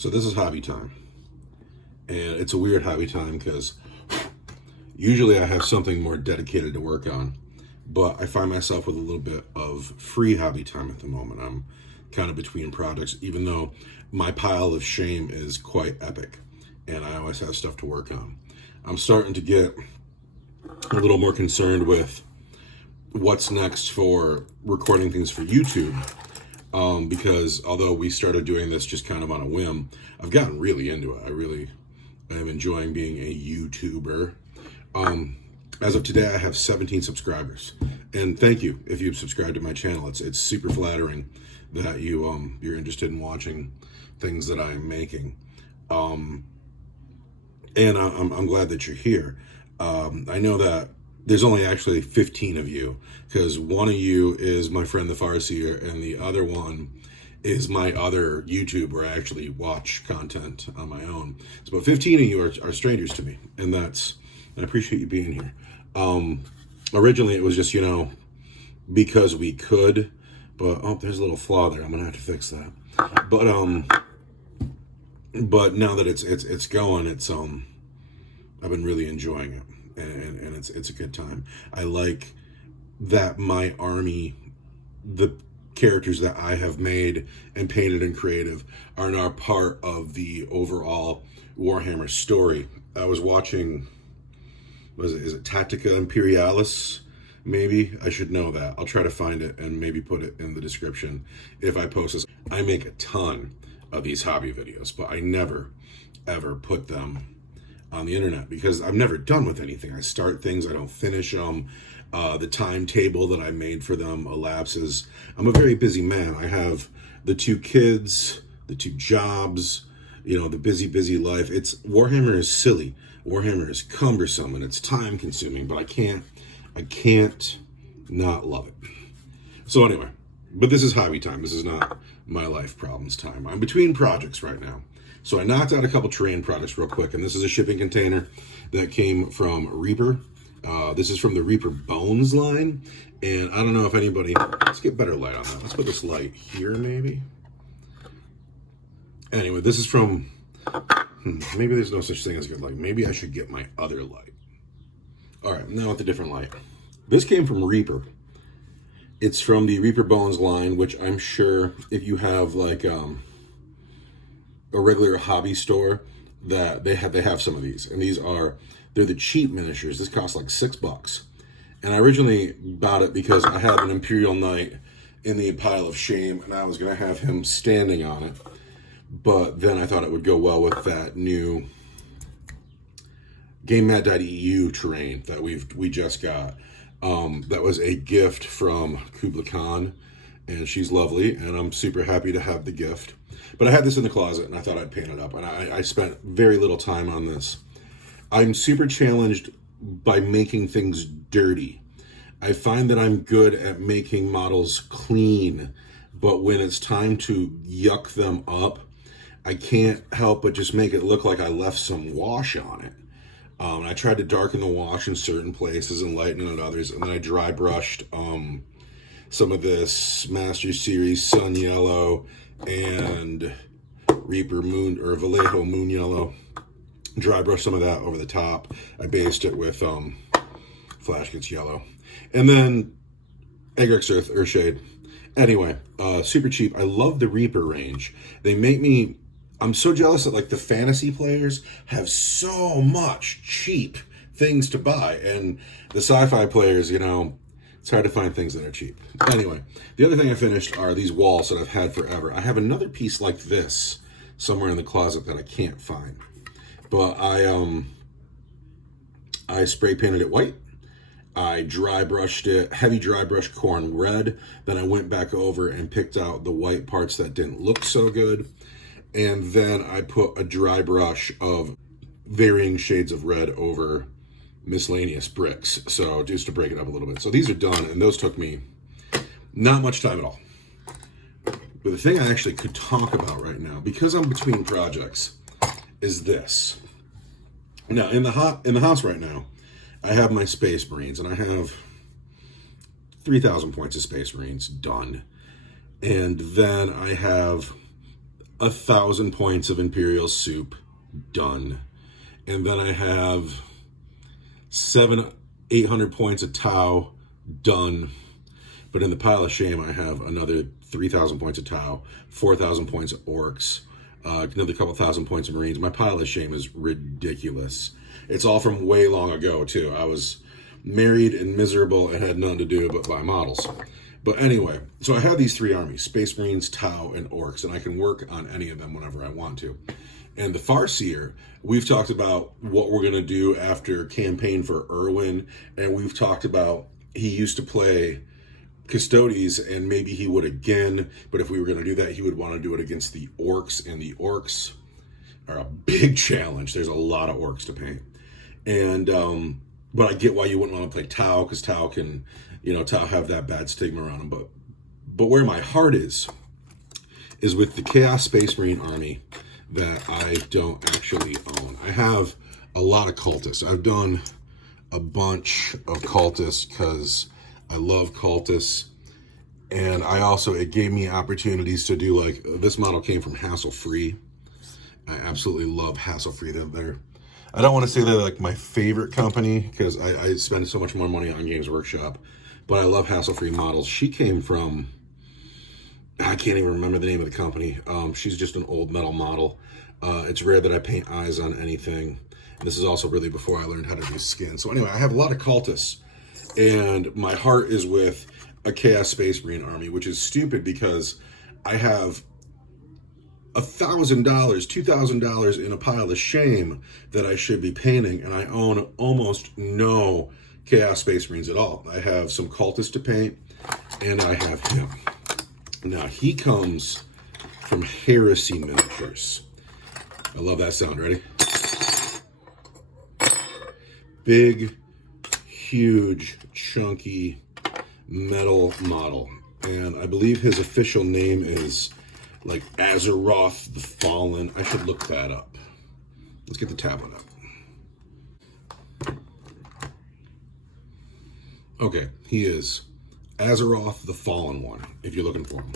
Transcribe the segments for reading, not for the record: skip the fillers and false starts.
So this is hobby time. And it's a weird hobby time because usually I have something more dedicated to work on. But I find myself with a little bit of free hobby time at the moment. I'm kind of between projects, even though my pile of shame is quite epic. And I always have stuff to work on. I'm starting to get a little more concerned with what's next for recording things for YouTube. Because although we started doing this just kind of on a whim, I've gotten really into it. I really am enjoying being a YouTuber. As of today, I have 17 subscribers, and thank you if you've subscribed to my channel. It's super flattering that you're interested in watching things that I am making, and I'm glad that you're here. I know that there's only actually 15 of you, because one of you is my friend the Farseer, and the other one is my other YouTube where I actually watch content on my own. So about 15 of you are strangers to me, and I appreciate you being here. Originally it was just, because we could, but there's a little flaw there. I'm gonna have to fix that. But now that it's going, I've been really enjoying it, and it's a good time. I like that my army, the characters that I have made and painted and creative, are now part of the overall Warhammer story. I was watching, is it Tactica Imperialis? Maybe I should know that. I'll try to find it and maybe put it in the description if I post this. I make a ton of these hobby videos, but I never ever put them on the internet because I'm never done with anything. I start things, I don't finish them. The timetable that I made for them elapses. I'm a very busy man. I have the 2 kids, the 2 jobs, the busy life. Warhammer is silly. Warhammer is cumbersome and it's time consuming, but I can't not love it. So anyway, but this is hobby time. This is not my life problems time. I'm between projects right now. So I knocked out a couple terrain products real quick, and this is a shipping container that came from Reaper. This is from the Reaper Bones line, and I don't know if anybody, let's get better light on that. Let's put this light here maybe. Anyway, this is from, maybe there's no such thing as good light. Maybe I should get my other light. All right, now with a different light. This came from Reaper. It's from the Reaper Bones line, which I'm sure if you have like a regular hobby store, that they have some of these. And they're the cheap miniatures. This costs like $6. And I originally bought it because I have an Imperial Knight in the pile of shame, and I was going to have him standing on it. But then I thought it would go well with that new GameMat.eu terrain that we just got. That was a gift from Kubla Khan, and she's lovely, and I'm super happy to have the gift. But I had this in the closet, and I thought I'd paint it up, and I spent very little time on this. I'm super challenged by making things dirty. I find that I'm good at making models clean, but when it's time to yuck them up, I can't help but just make it look like I left some wash on it. I tried to darken the wash in certain places and lighten it in others, and then I dry brushed some of this Master Series Sun Yellow and Reaper Moon or Vallejo Moon Yellow. Dry brush some of that over the top. I based it with Flash Gets Yellow, and then Egrex Earthshade. Anyway, super cheap. I love the Reaper range. They make me. I'm so jealous that like the fantasy players have so much cheap things to buy, and the sci-fi players, it's hard to find things that are cheap. Anyway, the other thing I finished are these walls that I've had forever. I have another piece like this somewhere in the closet that I can't find. But I spray painted it white. I dry brushed it, heavy dry brush corn red. Then I went back over and picked out the white parts that didn't look so good. And then I put a dry brush of varying shades of red over miscellaneous bricks. So just to break it up a little bit. So these are done, and those took me not much time at all. But the thing I actually could talk about right now, because I'm between projects, is this. Now in the house right now, I have my Space Marines, and I have 3,000 points of Space Marines done. And then I have 1,000 points of Imperial Soup, done. And then I have 800 points of Tau, done. But in the pile of shame, I have another 3,000 points of Tau, 4,000 points of Orcs, another couple thousand points of Marines. My pile of shame is ridiculous. It's all from way long ago, too. I was married and miserable and had nothing to do but buy models. But anyway, so I have these 3 armies, Space Marines, Tau, and Orcs, and I can work on any of them whenever I want to. And the Farseer, we've talked about what we're going to do after campaign for Irwin, and we've talked about he used to play Custodes, and maybe he would again, but if we were going to do that, he would want to do it against the Orcs, and the Orcs are a big challenge. There's a lot of Orcs to paint. And, but I get why you wouldn't want to play Tau, because Tau can, Tau have that bad stigma around him. But where my heart is with the Chaos Space Marine army that I don't actually own. I have a lot of cultists. I've done a bunch of cultists because I love cultists. And it gave me opportunities to do, like, this model came from Hassle Free. I absolutely love Hassle Free. I don't want to say they're like my favorite company because I spend so much more money on Games Workshop, but I love Hassle Free models. She came from, I can't even remember the name of the company. She's just an old metal model. It's rare that I paint eyes on anything. And this is also really before I learned how to do skin. So anyway, I have a lot of cultists, and my heart is with a Chaos Space Marine army, which is stupid because I have $1,000, $2,000 in a pile of shame that I should be painting, and I own almost no Chaos Space Marines at all. I have some cultists to paint, and I have him. Now, he comes from Heresy Miniatures. I love that sound. Ready? Big, huge, chunky metal model. And I believe his official name is like Azaroth the Fallen. I should look that up. Let's get the tablet up. Okay, he is Azaroth the Fallen One, if you're looking for him.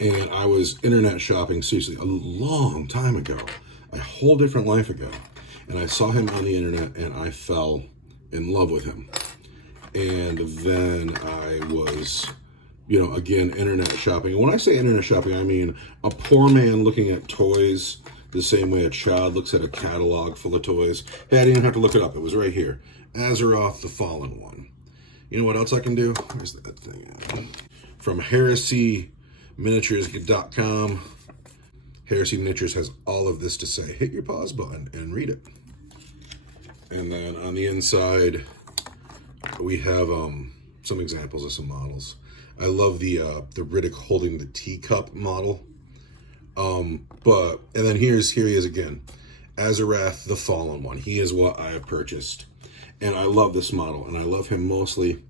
And I was internet shopping, seriously, a long time ago, a whole different life ago. And I saw him on the internet, and I fell in love with him. And then I was, again, internet shopping. And when I say internet shopping, I mean a poor man looking at toys the same way a child looks at a catalog full of toys. Hey, I didn't even have to look it up. It was right here. Azaroth the Fallen One. You know what else I can do? Where's that thing at? From HeresyMiniatures.com. Heresy Miniatures has all of this to say. Hit your pause button and read it. And then on the inside, we have some examples of some models. I love the Riddick holding the teacup model. And then here he is again. Azaroth the Fallen One. He is what I have purchased. And I love this model, and I love him mostly.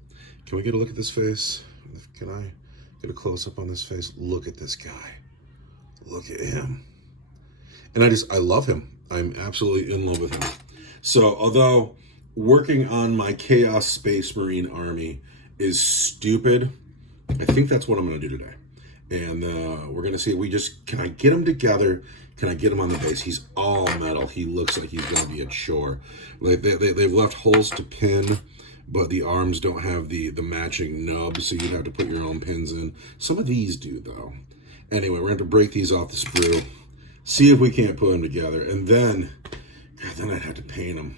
Can we get a look at this face? Can I get a close-up on this face? Look at this guy. Look at him. And I love him. I'm absolutely in love with him. So, although working on my Chaos Space Marine army is stupid, I think that's what I'm going to do today. And we're going to see, can I get him together? Can I get him on the base? He's all metal. He looks like he's going to be a chore. Like they've left holes to pin, but the arms don't have the matching nubs, so you'd have to put your own pins in. Some of these do, though. Anyway, we're going to have to break these off the sprue, see if we can't put them together, and then I'd have to paint them.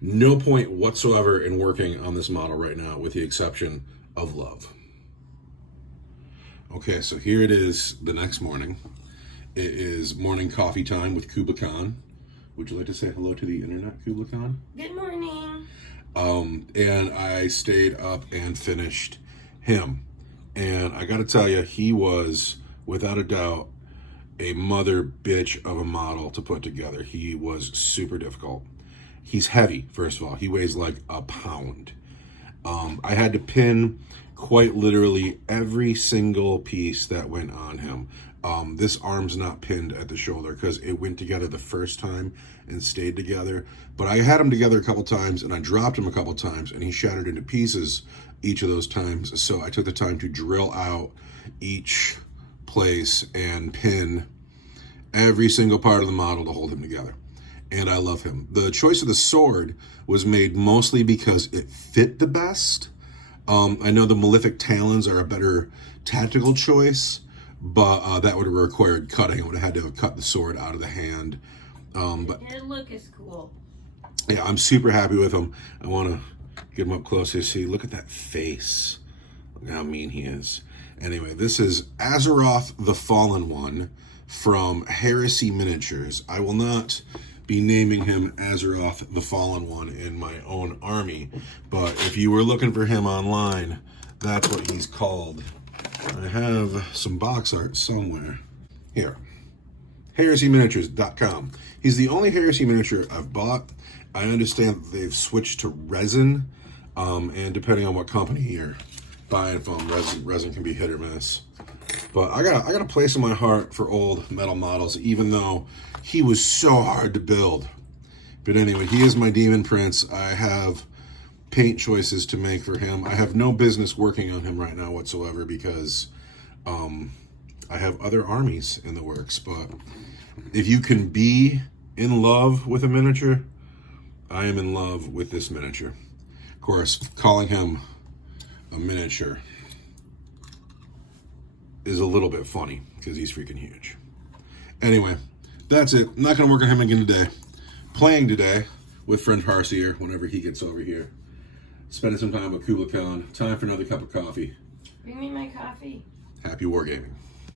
No point whatsoever in working on this model right now, with the exception of love. Okay, so here it is the next morning. It is morning coffee time with Kubla Khan. Would you like to say hello to the internet, Kubla Khan? Good morning. And I stayed up and finished him. And I got to tell you, he was, without a doubt, a mother bitch of a model to put together. He was super difficult. He's heavy, first of all. He weighs like a pound. I had to pin quite literally every single piece that went on him. This arm's not pinned at the shoulder because it went together the first time and stayed together. But I had him together a couple times, and I dropped him a couple times, and he shattered into pieces each of those times. So I took the time to drill out each place and pin every single part of the model to hold him together. And I love him. The choice of the sword was made mostly because it fit the best. I know the Malefic Talons are a better tactical choice, but that would have required cutting. I would have had to have cut the sword out of the hand. But your look is cool. Yeah, I'm super happy with him. I want to get him up close here. See, look at that face. Look how mean he is. Anyway, this is Azaroth the Fallen One from Heresy Miniatures. I will not be naming him Azaroth the Fallen One in my own army, but if you were looking for him online, that's what he's called. I have some box art somewhere. Here, heresyminiatures.com. He's the only Heresy miniature I've bought. I understand that they've switched to resin, and depending on what company you're buying from, resin can be hit or miss. But I got a place in my heart for old metal models, even though he was so hard to build. But anyway, he is my Demon Prince. I have paint choices to make for him. I have no business working on him right now whatsoever because I have other armies in the works. But if you can be in love with a miniature, I am in love with this miniature. Of course, calling him a miniature is a little bit funny because he's freaking huge. Anyway, that's it. I'm not going to work on him again today. Playing today with friend Harsier whenever he gets over here. Spending some time with Kublai Khan. Time for another cup of coffee. Bring me my coffee. Happy wargaming.